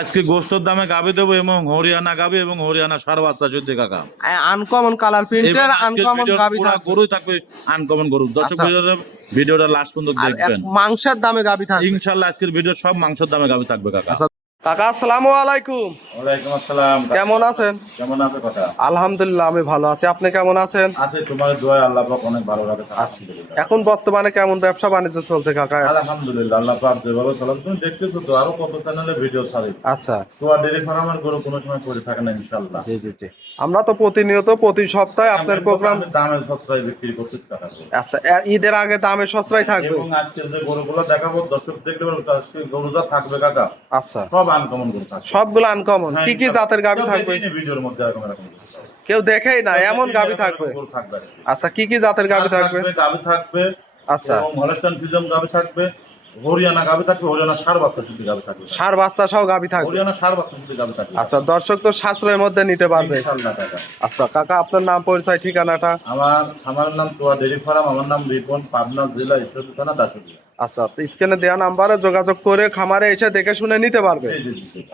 আজকে গোস্তর দামে গাবি দেবো এবং হরিয়ানা গাবি এবং হরিয়ানা ষাঁড় বাচ্চা সত্যি কাকা। আনকমন কালার প্রিন্টের আনকমন গাবি থাকবে। গরুই থাকবে, আনকমন গরু। দর্শক ভিডিওটা লাস্ট পর্যন্ত দেখবেন। মাংসের দামে গাবি থাকবে ইনশাআল্লাহ আজকের ভিডিও সব মাংসের দামে গাবি থাকবে কাকা। কাকা আসসালামু আলাইকুম। ওয়ালাইকুম আসসালাম। কেমন আছেন? কেমন আছে কাকা? আলহামদুলিল্লাহ আমি ভালো আছি, আপনি কেমন আছেন? আছে তোমার দোয়ায় আল্লাহ পাক অনেক ভালো রাখে। এখন বর্তমানে কেমন ব্যবসা বাণিজ্য চলছে কাকা? আলহামদুলিল্লাহ আল্লাহ পাক যেভাবে চলাম তুমি দেখতেছো তো, আরো কত চ্যানেলে ভিডিও ছাড়ি। আচ্ছা, তোমার ডেইরি ফার্মের গরু কোনো সময় পড়ে থাকে না ইনশাআল্লাহ। জি জি জি, আমরা তো প্রতিনিয়ত প্রতি সপ্তাহে আপনার প্রোগ্রাম দামে সস্তায় বিক্রি করতে টাকা। আচ্ছা, ঈদের আগে দামে সস্তায় থাকবে এবং আজকে যে গরুগুলো দেখাবো দর্শক দেখতে পারবে, আজকে গরুটা থাকবে কাকা। আচ্ছা, সব আনকমন গরু থাকবে, সবগুলো আনকমন। কি কি জাতের গাবি থাকবে? ভিডিওর মধ্যে এরকম এরকম কেউ দেখেই না এমন গাবি থাকবে। আচ্ছা, কি কি জাতের গাবি থাকবে? গাবি থাকবে, আচ্ছা, এবং হলস্টাইন ফ্রিজিয়ান গাবি থাকবে, হরিয়ানা গাবি থাকবে, হরিয়ানা ষাঁড় বাচ্চা শুদ্ধ গাবি থাকবে, ষাঁড় বাচ্চা সহ গাবি থাকবে, হরিয়ানা ষাঁড় বাচ্চা শুদ্ধ গাবি থাকবে। আচ্ছা, দর্শক তো সাশ্রয়ের মধ্যে নিতে পারবে ইনশাআল্লাহ কাকা। আচ্ছা কাকা, আপনার নাম পরিচয় ঠিকানাটা? আমার নাম তোয়া ডেইরি ফার্ম, আমার নাম রিপন, পাবনা জেলা ঈশ্বরদী থানা দাসুরিয়া। আচ্ছা, তো স্ক্রিনে দেওয়া নাম্বারে যোগাযোগ করে খামারে এসে দেখে শুনে নিতে পারবে।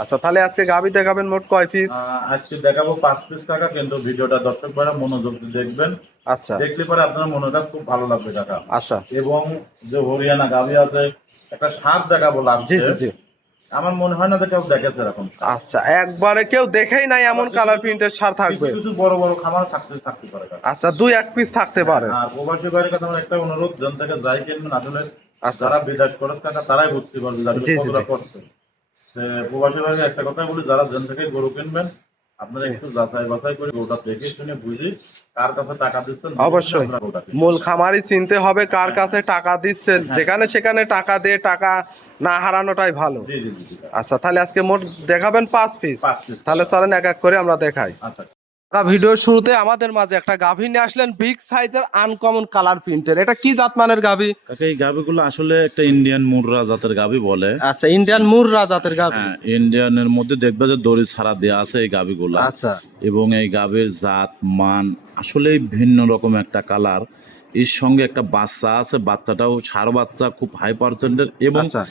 আচ্ছা, তাহলে আজকে গাবি দেখাবেন মোট কয় পিস? আজকে দেখাবো 5 পিস টাকা, কিন্তু ভিডিওটা দর্শক ভাইরা মনোযোগ দিয়ে দেখবেন। আচ্ছা, দেখলে পরে আপনার মনটা খুব ভালো লাগবে কাকা। আচ্ছা, এবং যে হরিয়ানা গাবি আছে, একটা ষাঁড় দেখাবো লাস্টে। জি জি জি, আমার মনে হয় না যে কেউ দেখেছে এরকম। আচ্ছা, একবারে কেউ দেখেই নাই এমন কালার প্রিন্টের ষাঁড় থাকবে। কিছু বড় বড় খামার থাকতে পারে কাকা। আচ্ছা, দুই এক পিস থাকতে পারে। আর প্রবাসী ভাইয়ের কাছে আমার একটা অনুরোধ, জন থেকে যাই কিনবেন আসলে আচ্ছা, যারা বিদেশ করে কাকা তারাই বুঝতে পারবে যে জি, জি, কতটা জি। কষ্ট। প্রবাসী ভাইকে একটা কথাই বলি, যারা জন থেকে গরু কিনবেন আপনারা একটু যাচাই বাছাই করে গরুটা দেখে শুনে বুঝি কার কাছে টাকা দিচ্ছেন। অবশ্যই মূল খামারই চিনতে হবে কার কাছে টাকা দিচ্ছেন। যেখানে সেখানে টাকা দিয়ে টাকা না হারানোটাই ভালো। জি জি জি। আচ্ছা, তাহলে আজকে মোট দেখাবেন 5 পিস। 5 পিস। তাহলে চলেন এক এক করে আমরা দেখাই। আচ্ছা, ভিডিওর শুরুতে আমাদের মাঝে একটা গাভী নিয়ে আসলেন, বিগ সাইজের আনকমন কালার প্রিন্টের। এটা কি জাত মানের গাভী? কাকা এই গাভীগুলো আসলে একটা ইন্ডিয়ান মুররা জাতের গাভী বলে। আচ্ছা, ইন্ডিয়ান মুররা জাতের গাভী। হ্যাঁ, ইন্ডিয়ানের মধ্যে দেখবে যে দড়ি ছাড়া দেয়া আছে এই গাভীগুলো। আচ্ছা, এবং এই গাভীর জাত মান আসলে ভিন্ন রকম একটা কালার। এর সঙ্গে একটা বাচ্চা আছে, বাচ্চাটাও ষাঁড় বাচ্চা, খুব হাই পার্সেন্টের। এবং আচ্ছা,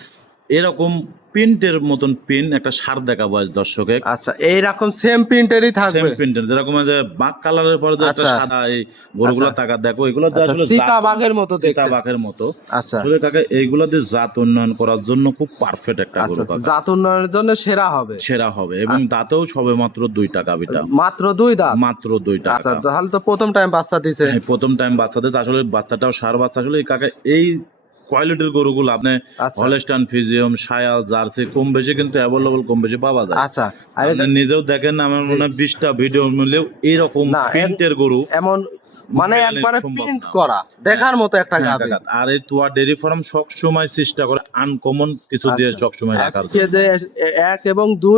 এরকম প্রিন্টের মতন প্রিন্ট একটা ষাঁড় দেখাবো আজ দর্শকে। আচ্ছা, এইরকম সেম প্রিন্টেরই সেম থাকবে। প্রিন্টের, যেরকম যে বাঘ কালারের পরে যে একটা আচ্ছা, সাদা, এই গরুগুলো আচ্ছা, টাকা দেখো, এগুলো আচ্ছা, আসলে চিতা বাঘের মতো দেখতে। চিতা বাঘের মতো। আচ্ছা, আসলে কাকা এইগুলো দিয়ে জাত উন্নয়ন করার জন্য খুব পারফেক্ট একটা আচ্ছা, গরু কাকা। জাত উন্নয়নের জন্য সেরা হবে। সেরা হবে। এবং দাঁতেও সবে মাত্র 2টা গাভীটা, মাত্র 2 দাঁত, মাত্র 2টা। আচ্ছা, তাহলে তো প্রথম টাইম বাচ্চা দিছে। হ্যাঁ, প্রথম টাইম বাচ্চা দিচ্ছে। আসলে বাচ্চাটাও ষাঁড় বাচ্চা। আসলে এই কাকা এই কোয়ালিটির গরুগুলো আপনি আচ্ছা, হলস্টাইন ফ্রিজিয়ান, শায়াল, জার্সি কম বেশি কিন্তু অ্যাভেলেবল কম বেশি পাওয়া যায়। আচ্ছা, আর আপনি নিজেও দেখেন, আমার মনে হয় 20টা ভিডিও মিলেও এইরকম না, প্রিন্টের গরু এমন মানে মিলানো একবারে সম্ভব প্রিন্ট না। করা দেখার মতো একটা হ্যাঁ গাভী। কাকা, আর এই তোয়া ডেইরি ফার্ম সব সময় চেষ্টা করে আনকমন কিছু দিয়ে আচ্ছা, সব সময় রাখার আজকে যে 1 এবং 2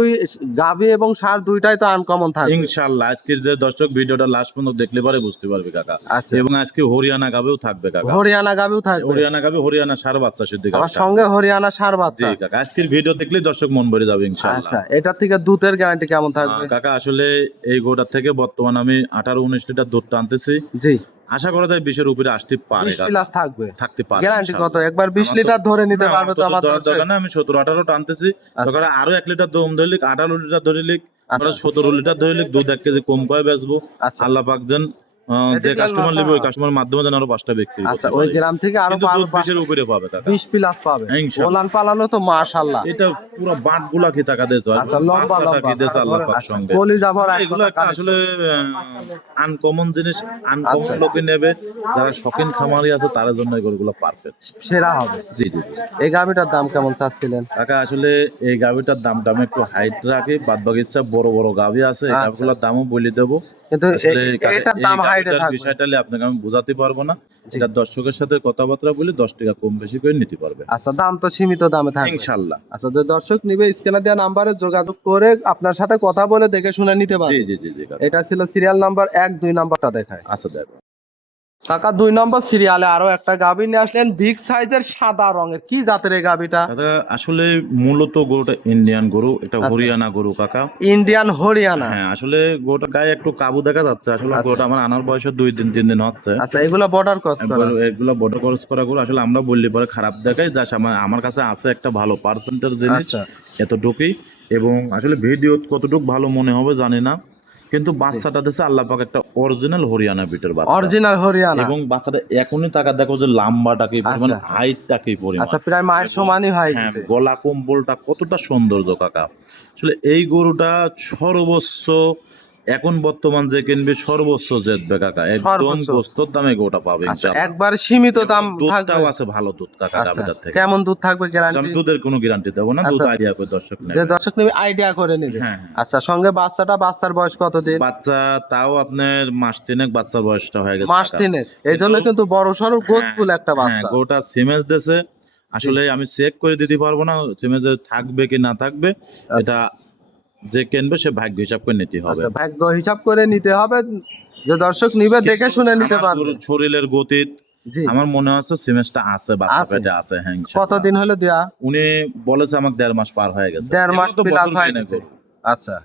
গাভী এবং ষাঁড় দুইটাই তো আনকমন থাকবে ইনশাআল্লাহ। আজকের যে দর্শক ভিডিওটা লাস্ট পর্যন্ত দেখলে পরে বুঝতে পারবে কাকা। আচ্ছা, এবং আজকে হরিয়ানা গাবেও থাকবে কাকা। হরিয়ানা গাভীও থাকবে। হরিয়ানা গাবে, হরিয়ানা ষাঁড় বাচ্চা সিদ্ধি আমার গাবে সঙ্গে হরিয়ানা ষাঁড় জি বাচ্চা। কাকা। আজকের ভিডিও দেখলেই দর্শক মন ভরে যাবে ইনশাআল্লাহ। আচ্ছা, এটার থেকে দুধের গ্যারান্টি কেমন থাকবে? কাকা আসলে এই গোটার থেকে বর্তমান আমি 18-19 লিটার দুধ টানতেছি। জি, আশা করা যায় 20-এর উপরে আসতে পারে 20 প্লাস থাকবে। থাকতে পারে। গ্যারান্টি কত? ইনশাআল্লাহ। একবার 20 লিটার ধরে নিতে পারবে তো আমার দর্শক? দরকার না, আমি 17-18 টানতেছি। দরকার আরো 1 লিটার দম ধরলিক, 18 লিটার ধরলিক, আচ্ছা, 17 লিটার ধরলিক, দুধ 1 কেজি কম করে বেচবো। আচ্ছা, আল্লাহ পাক যেন যে কাস্টমার নেবে ওই কাস্টমারের মাধ্যমে যেন আরো 5টা বিক্রি করতে আচ্ছা, পারি। ওই গ্রাম থেকে আরো কিন্তু দুধ 20-এর উপরে পাবে কাকা। 20 প্লাস পাবে। ইনশাআল্লাহ। ওলান পালানো তো মাশাআল্লাহ। এটা পুরো বাটগুলা কি টাকা দিতে হয়। আচ্ছা, লম্বা লম্বা। কি দিয়েছে আল্লাহ পাক আচ্ছা, সঙ্গে। কলিজা ভরা এগুলো একটা আসলে আনকমন জিনিস, আনকমন লোকে নেবে। যারা শৌখিন খামারি আছে তাদের জন্য এই গরুগুলো পারফেক্ট সেরা হবে। জি জি জি। এই গাভিটার দাম কেমন চাচ্ছিলেন? কাকা আসলে এই গাভিটার দামটা আমি একটু হাইট রাখি, বাদ বাকি বড় বড় গাভি আছে, এই গাভিগুলোর দামও বলে দেবো। কিন্তু আসলে এটার দাম হাইটে থাকবে। বিষয়টা আপনাকে আমি বোঝাতে পারবো না। এটা দর্শকের সাথে কথাবার্তা বলে 10 টাকা কম বেশি করে নিতে পারবে। আচ্ছা, দাম তো সীমিত দামে থাকবে ইনশাআল্লাহ। আচ্ছা, যে দর্শক নিবে স্ক্রিনে দেওয়া নাম্বারে যোগাযোগ করে আপনার সাথে কথা বলে দেখে শুনে নিতে পারবে। জি জি জি জি। এটা ছিল সিরিয়াল নাম্বার 1, 2 নাম্বারটা দেখায়। আচ্ছা দেখো। কাকা 2 নম্বর সিরিয়ালে আরো একটা গাভী নিয়ে আসলেন বিগ সাইজের সাদা রঙের, কি জাতের এই গাভীটা? দাদা আসলে মূলত গরুটা ইন্ডিয়ান গরু, এটা আচ্ছা। হরিয়ানা গরু কাকা। ইন্ডিয়ান হরিয়ানা। হ্যাঁ আসলে গরুটা গায়ে একটু কাবু দেখা যাচ্ছে, আসলে আচ্ছা। গরুটা আমার আনার বয়সে 2-3 দিন হচ্ছে। আচ্ছা, এগুলো বর্ডার ক্রস করা? এগুলো বড় খরচ করা গরু, আসলে আমরা বললে পরে খারাপ দেখাই, যা আমার কাছে আছে একটা ভালো পার্সেন্টের জিনিস, আচ্ছা। এতটুকুই। এবং আসলে ভিডিও কতটুকু ভালো মনে হবে জানি না, কিন্তু বাচ্চাটা দিচ্ছে আল্লাহ পাক একটা অরিজিনাল হরিয়ানা বিটের বাচ্চা, অরিজিনাল হরিয়ানা। এবং বাচ্চাটা এখনই টাকা দেখো যে লাম্বাটা কি পরিমাণ, আচ্ছা। হাইটটা কি পরিমাণ। আচ্ছা, প্রায় মায়ের সমানই হয়। হ্যাঁ, গলা কম্বলটা কতটা সৌন্দর্য কাকা। আসলে এই গরুটা সর্বোচ্চ এখন বর্তমান যে কিনবে সর্বোচ্চ জেতবে কাকা, একদম সর্বোচ্চ। গোস্তর দামে গোটা পাবে আচ্ছা, ইনশাআল্লাহ। একবার সীমিত দাম থাকবে। দুধটাও আছে ভালো দুধ কাকা আচ্ছা, গাভীটার থেকে। কেমন দুধ থাকবে আমি গ্যারান্টি? দুধের কোনো গ্যারান্টি দেবো না, দুধ আচ্ছা। আইডিয়া করে দর্শক নেবে। যে দর্শক নেবে আইডিয়া করে নেবে। হ্যাঁ। আচ্ছা, সঙ্গে বাচ্চার বয়স কত দিন? বাচ্চা তাও আপনার মাস তিনেক বাচ্চার বয়সটা হয়ে গেছে মাস কাকা। তিনেক, এই জন্য কিন্তু বড় সড়ো গোদফুল একটা হ্যাঁ, বাচ্চা। গরুটা সিমেজ দেছে, আসলে আমি চেক করে দিতে পারবো না সিমেজে থাকবে কি না থাকবে, এটা যে কিনবে সে ভাগ্য হিসাব করে নিতে হবে। আচ্ছা, ভাগ্য হিসাব করে নিতে হবে, যে দর্শক নিবে দেখে শুনে নিতে আমার পারবে। গরুর শরীরের গতি জি। আমার মনে হচ্ছে সিমেজটা আছে, বাচ্চা আছে। পেটে আছে। হ্যাঁ ইনশাআল্লাহ। কতদিন হলো দেয়া? উনি বলেছে আমাকে 1.5 মাস পার হয়ে গেছে। 1.5 মাস এগুলো তো প্লাস বছর হয়ে কিনে গেছে। গরু। আচ্ছা,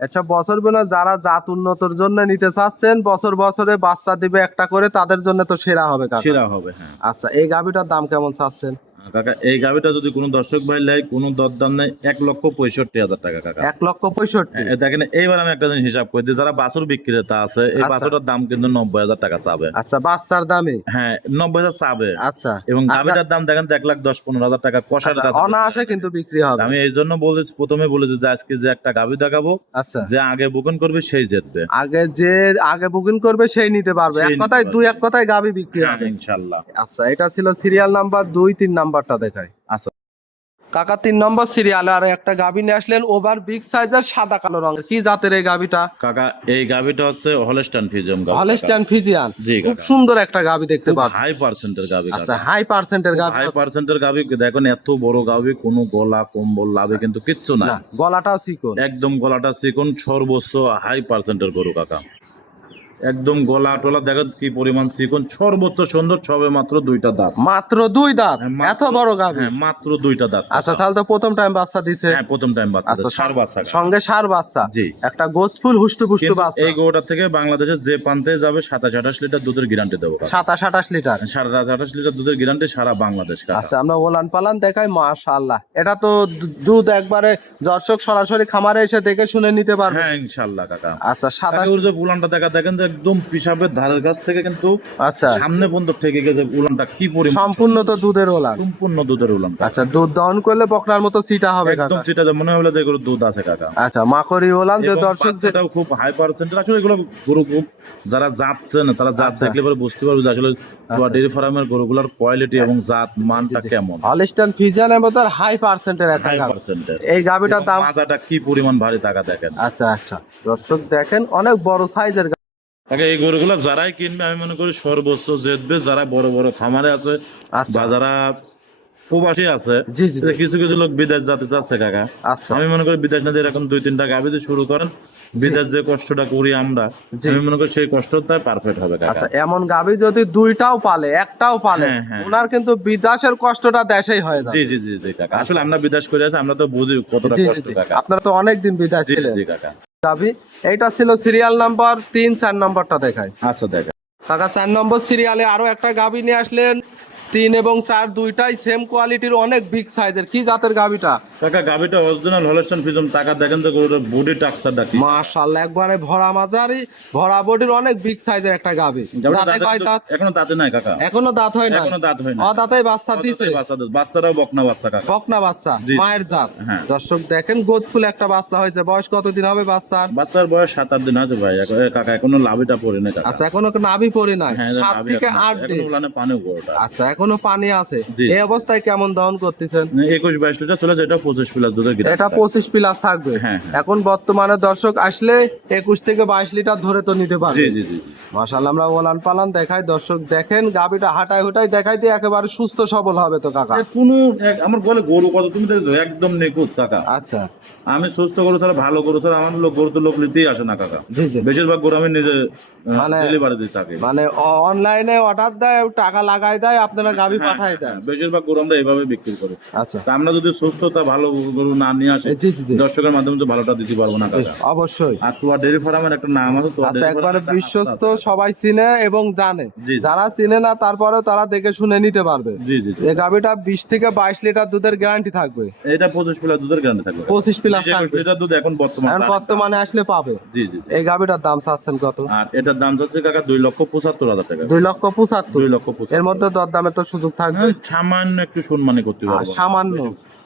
আচ্ছা, বছর বেলা যারা জাত উন্নতর জন্য নিতে চাচ্ছেন, বছরে বাচ্চা দিবে একটা করে, তাদের জন্য তো সেরা হবে কাকা। সেরা হবে, হ্যাঁ। আচ্ছা, এই গাভীটার দাম কেমন চাচ্ছেন? কাকা এই গাভিটা যদি কোনো দর্শক ভাই লেয়, কোনো দরদাম নেই, 1,65,000 টাকা কাকা। 1,65,000। দেখেন এইবার আমি একটা জিনিস হিসাব করে দিই, যারা বাছুর বিক্রেতা আছে এই আচ্ছা। বাছুরটার দাম কিন্তু 90,000 টাকা চাবে। আচ্ছা, বাচ্চার দামে? হ্যাঁ 90,000 চাবে। আচ্ছা, এবং গাভিটার দাম দেখেন তো 1,10,15,000 টাকা কষার আচ্ছা, কাছে। অনায়াসে কিন্তু বিক্রি হবে। আমি এই জন্য বলেছি, প্রথমে বলেছি যে আজকে যে একটা গাভি দেখাবো, আচ্ছা, যে আগে বুকিং করবে সেই জিতবে। আগে বুকিং করবে সেই নিতে পারবে। সেই এক নিতে কথায় পারবে। এক কথায় গাভী বিক্রি হ্যাঁ, হবে। ইনশাআল্লাহ। আচ্ছা, এটা ছিল সিরিয়াল নাম্বার 2, 3 নাম্বারটা দেখাই। আচ্ছা কাকা 3 নম্বর সিরিয়ালে আর একটা গাভী নিয়ে আসলেন, ওভার বিগ সাইজের সাদা কালো রঙের, কি জাতের এই গাভীটা? কাকা এই গাভিটা হচ্ছে হলস্টাইন ফ্রিজিয়ান গাভি। Holstein Friesian. জি খুব কাকা। সুন্দর একটা গাভী দেখতে পাচ্ছি। হাই পার্সেন্টের গাভি। আচ্ছা, হাই পার্সেন্টের গাভী। হাই পার্সেন্টের গাভি, দেখেন এত বড় গাভি, কোনো গলা কম্বল লাভে কিন্তু কিচ্ছু না। না, গলাটাও চিকন। একদম গলাটা চিকন, সর্বোচ্চ হাই পার্সেন্টের গরু কাকা। একদম গলা টলা দেখেন কি পরিমাণ চিকন, সর্বোচ্চ সুন্দর, সবে মাত্র 2টা দাঁত। মাত্র 2 দাঁত, হ্যাঁ, মাত্র- এত বড় গাভী? হ্যাঁ মাত্র 2টা দাঁত। আচ্ছা, তাহলে তো প্রথম টাইম বাচ্চা দিছে। হ্যাঁ প্রথম টাইম বাচ্চা, আচ্ছা, সার বাচ্চা কাকা। সঙ্গে সার বাচ্চা। জি। একটা গোদফুল হুষ্টু পুষ্টু কিন্তু বাচ্চা। এই গরুটা থেকে বাংলাদেশের যে প্রান্তে যাবে 27-28 লিটার দুধের গ্যারান্টি দেবো কাকা। 27-28 লিটার। 27-28 লিটার দুধের গ্যারান্টি সারা বাংলাদেশ কাকা। আচ্ছা, আমরা ওলান পালান দেখাই, মাশাআল্লাহ। এটা তো দুধ একবারে দর্শক সরাসরি খামারে এসে দেখে শুনে নিতে পারবে। হ্যাঁ ইনশাআল্লাহ কাকা। আচ্ছা, কাকা 27। ওর যে উলানটা দেখেন যে একদম পিসাবের ধারের কাছ থেকে কিন্তু আচ্ছা, সামনে পর্যন্ত থেকে গেছে, উলানটা কি পরিমাণ সম্পূর্ণ তো দুধের ওলান। সম্পূর্ণ দুধের উলান। আচ্ছা, দুধ দহন করলে বকনার মতো সিটা হবে একদম কাকা। সেটা মনে হলো যে এগুলো দুধ আছে কাকা। আচ্ছা, মাকড়ি ওলান যে এবং দর্শক যে বাচ্চাটাও খুব হাই পার্সেন্টের। আসলে এগুলো গরু খুব যারা যাচ্ছে না তারা জাত আচ্ছা। দেখলে পরে বুঝতে পারবে যে আসলে ডেয়ারি ফার্মের গরুগুলোর কোয়ালিটি এবং জাত মানটা কেমন। হলস্টাইন ফ্রিজিয়ানের মতো হাই পার্সেন্টের একটা হাই গাভী। পার্সেন্টের। এই গাভীটার দাম? মাজাটা কি পরিমাণ ভারী টাকা দেখেন। আচ্ছা, আচ্ছা, দর্শক দেখেন অনেক বড় সাইজের। তাকে এই গরুগুলো যারাই কিনবে আমি মনে করি সর্বোচ্চ জিতবে যারা বড় বড় খামারে আছে আচ্ছা। বা যারা প্রবাসী আছে। জি, জি, জি। যে কিছু কিছু লোক বিদেশ যেতে চাচ্ছে কাকা। আচ্ছা, আমি মনে করি বিদেশ না দিয়ে এরকম 2-3টা গাভি দিয়ে শুরু করেন, বিদেশ যে কষ্টটা করি আমরা, জি। আমি মনে করি সেই কষ্টটা পারফেক্ট হবে কাকা। আচ্ছা, এমন গাভী যদি দুইটাও পালে, একটাও পালে, হ্যাঁ, হ্যাঁ। ওনার কিন্তু বিদেশের কষ্টটা দেশেই হয়ে যাবে। জি জি জি জি কাকা, আসলে আমরা বিদেশ করে আছি, আমরা তো বুঝি কতটা জি, জি, কষ্ট জি। কাকা। আপনারা তো অনেক দিন বিদেশ জি ছিলেন। জি কাকা। গাভী এইটা ছিল সিরিয়াল নাম্বার 3, 4 নাম্বারটা দেখাই। আচ্ছা দেখেন কাকা 4 নম্বর সিরিয়ালে আরো একটা গাভী নিয়ে আসলেন, 3 এবং 4 দুইটাই সেম কোয়ালিটির, অনেক বিগ সাইজের, কি জাতের গাভীটা? কাকা গাভিটা অরিজিনাল হলস্টাইন ফ্রিজিয়ান। টাকা দেখেন তো গরুটার বডি টাক্সারটা কি। মাশাআল্লাহ, একবারে ভরা মাঝারি, ভরা বডির, অনেক বিগ সাইজের একটা গাভী। দাঁতে কয় দাঁত? এখনো দাঁতে নাই কাকা। এখনো দাঁত হয় না? এখনো দাঁত হয় না। দাঁতাই বাচ্চা দিছে। বাচ্চারাও বকনা বাচ্চা কাকা। বকনা বাচ্চা, জি। মায়ের জাত। হ্যাঁ। দর্শক দেখেন গোদফুল একটা বাচ্চা হয়েছে। বয়স কতদিন হবে বাচ্চার? বাচ্চার বয়স 7-8 দিন আছে ভাই কাকা, এখনো লাভিটা পড়ে না কাকা। আচ্ছা, এখনো নাভি পড়ে নাই। হ্যাঁ 7 থেকে 8 দিন। এখনো উলানে পানিও গরুটা। আচ্ছা, এখনো পানি আছে। জি। এই অবস্থায় কেমন দহন করতেছেন? 21-22 লিটার চলে যায়, এটা 25 প্লাস দুধের গ্যারান্টি। এটা 25 প্লাস থাকবে। হ্যাঁ, হ্যাঁ। এখন বর্তমানে দর্শক আসলে 21 থেকে 22 লিটার ধরে তো নিতে জি পারবে। জি জি জি। মাশাআল্লাহ, আমরা ওলান পালান দেখাই, দর্শক দেখেন গাবিটা হাঁটায় হুটাই দেখাই দিয়ে একেবারে সুস্থ সবল হবে তো কাকা। কোনো আমার বলে গরু কত তুমি দেখো একদম নিখুঁত কাকা। আচ্ছা, আমি সুস্থ গরু ছাড়া ভালো গরু ছাড়া আমার লোক গরু তো লোক নিতেই আসে না কাকা। জি জি, বেশিরভাগ গরু আমি নিজে মানে- ডেলিভারি দিই তাকে। মানে অনলাইনে অর্ডার দেয়, টাকা লাগাই দেয়, আপনারা গাবি হ্যাঁ, পাঠাই দেন। বেশিরভাগ গরু আমরা এইভাবে বিক্রি করি। আচ্ছা, তা আমরা যদি সুস্থতা ভালো গরু না নিয়ে আসি জি জি জি, দর্শকের মাধ্যমে তো ভালোটা দিতে পারবো না জি, কাকা। অবশ্যই। আর তোমার ডেয়ারি ফার্মের একটা নাম আছে, তোমার আচ্ছা, একবারে বিশ্বস্ত, সবাই চিনে এবং জানে। জি, জি। যারা চিনে না তারপরেও তারা দেখে শুনে নিতে পারবে। জি জি জি। এই গাবিটা 20 থেকে 22 লিটার দুধের গ্যারান্টি থাকবে। এটা 25 প্লাস দুধের গ্যারান্টি থাকবে। 25 প্লাস 21 থাকবে। লিটার দুধ এখন বর্তমানে। এখন বর্তমানে আসলে পাবে। জি জি জি। এই গাবিটার দাম চাচ্ছেন কত? আর এটার দাম যাচ্ছে কাকা 2,75,000 টাকা। 2,75,000। 2,75,000 এর মধ্যে দরদামের তো সুযোগ থাকবে। হ্যাঁ, সামান্য একটু সম্মানী করতে আর পারবো। সামান্য।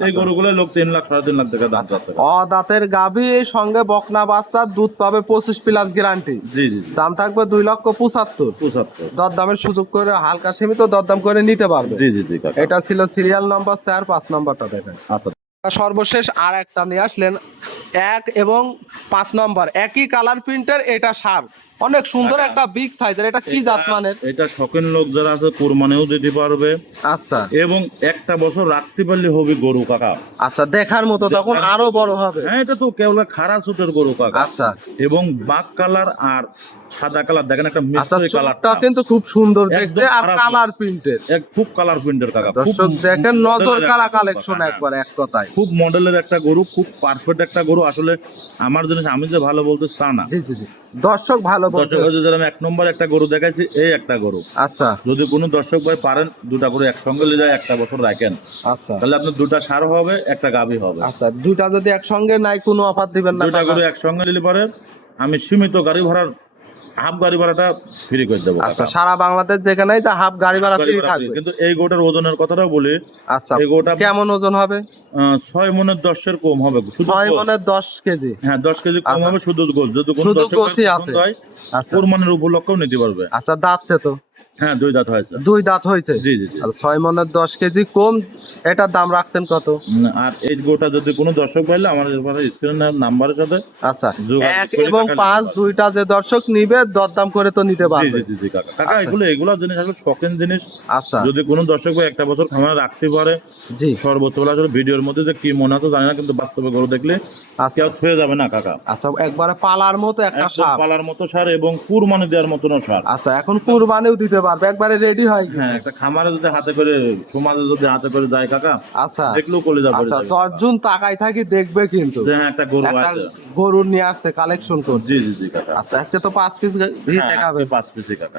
এই গরুগুলো লোক 3 লাখ 3.5 লাখ টাকা দাম চাচ্ছে। দাঁতের গাভী সঙ্গে বকনা বাচ্চা, দুধ পাবে 25 প্লাস গ্যারান্টি। জি জি জি। দাম থাকবে 2,75,000। 75। দরদামের সুযোগ করে হালকা সীমিত দরদাম করে নিতে পারবে। জি জি জি কাকা। এটা ছিল সিরিয়াল নাম্বার 4, 5 নাম্বারটা দেখেন। আচ্ছা। সর্বশেষ আর একটা নিয়ে আসলেন 1 এবং 5 নাম্বার, একই কালার প্রিন্টের। এটা সার অনেক সুন্দর, একটা বিগ সাইজের। এটা কি জাত মানের? এটা শৌখিন লোক যারা আছে কোরবানিও দিতে পারবে আচ্ছা এবং একটা বছর রাখতে পারলে হবে গরু কাকা। আচ্ছা, দেখার মতো তখন আরো বড় হবে। হ্যাঁ, এটা তো কেবল খাড়া সুটের গরু কাকা। আচ্ছা এবং বাক কালার আর সাদা কালার দেখেন, একটা আচ্ছা, মিশ্রি কালারটা চোখটা কিন্তু খুব সুন্দর দেখতে, একদম আর খারাপ কালার প্রিন্টের। এক খুব কালার প্রিন্টের কাকা। খুব দর্শক দেখেন, নজর মডেলের কারা একটা কালেকশন কাকা। একবার, এক কথায়। খুব মডেলের একটা গরু, খুব পারফেক্ট একটা গরু। আসলে আমার জিনিস আমি যে ভালো বলতে তা না, জি জি জি, দর্শক ভালো বলতে। দর্শক হচ্ছে যারা আমি 1 নম্বর একটা গরু দেখাইছি, এই একটা গরু। আচ্ছা যদি কোনো দর্শক ভাই পারেন দুটা গরু একসঙ্গে নিয়ে যায়, একটা বছর রাখেন, আচ্ছা তাহলে আপনার দুটা সার হবে, একটা গাভী হবে। আচ্ছা, দুইটা যদি একসঙ্গে নাই, কোনো অফার দিবেন না? দুটা গরু একসঙ্গে নিলে পরে আমি সীমিত গাড়ি ভাড়ার হাফ গাড়ি ভাড়াটা ফ্রি করে দেবো আচ্ছা, কাকা। সারা বাংলাদেশ যেখানেই যা হাফ গাড়ি ভাড়া গাড়ি ফ্রি ভাড়া থাকবে। free। কিন্তু এই গোটার ওজনের কথাটাও বলি, আচ্ছা, এই গোটা কেমন ওজন হবে? 6 মনের 10-এর কম হবে, শুধু 6 গোছ। মনের 10 কেজি। হ্যাঁ, 10 কেজি কম আচ্ছা। হবে, শুধু গোছ। যদি কোনো শুধু দর্শক গোছই আছে। পছন্দ হয়, আচ্ছা কোরবানির উপলক্ষেও নিতে পারবে। আচ্ছা, দাঁতছে তো? হ্যাঁ, 2 দাঁত হয়েছে। 2 দাঁত হয়েছে। জি জি জি। আর 6 মনের 10 কেজি কম, এটার দাম রাখছেন কত? আর এই গোটা যদি কোনো দর্শক পাইলে আমাদের স্ক্রিনের নাম্বারের সাথে আচ্ছা, যোগাযোগ 1 করে এবং টাকা 5 নিতে পারবে। দুইটা যে দর্শক নিবে দরদাম করে তো নিতে জি পারবে। জি জি জি কাকা। কাকা আচ্ছা। এগুলো জিনিস আসলে শৌখিন জিনিস। আচ্ছা যদি কোনো দর্শক ভাই একটা বছর খামারে রাখতে পারে, জি, সর্বোচ্চ বলা আসলে ভিডিওর মধ্যে যে কি মনে হতো জানি না, কিন্তু বাস্তবে গরু দেখলে আচ্ছা কেউ ছুঁয়ে যাবে না কাকা। আচ্ছা, একবারে পালার মতো একটা একদম সার। পালার মতো সার এবং কুরবানি দেওয়ার মতনও সার। আচ্ছা, এখন কুরবানিও দিতে পারবে, একবারে রেডি হয় কি? হ্যাঁ, একটা খামারে যদি হাতে করে, সমাজে যদি হাতে করে যায় কাকা, আচ্ছা দেখলেও কলে যাবে। আচ্ছা, 10 জন তাকাই থাকি দেখবে কিন্তু যে হ্যাঁ, একটা গরু একটা আছে। গরু নিয়ে আসছে, কালেকশন করছে। জি জি জি কাকা। আচ্ছা, আজকে তো 5 পিস হ্যাঁ, দেখাবে। 5 পিসি কাকা।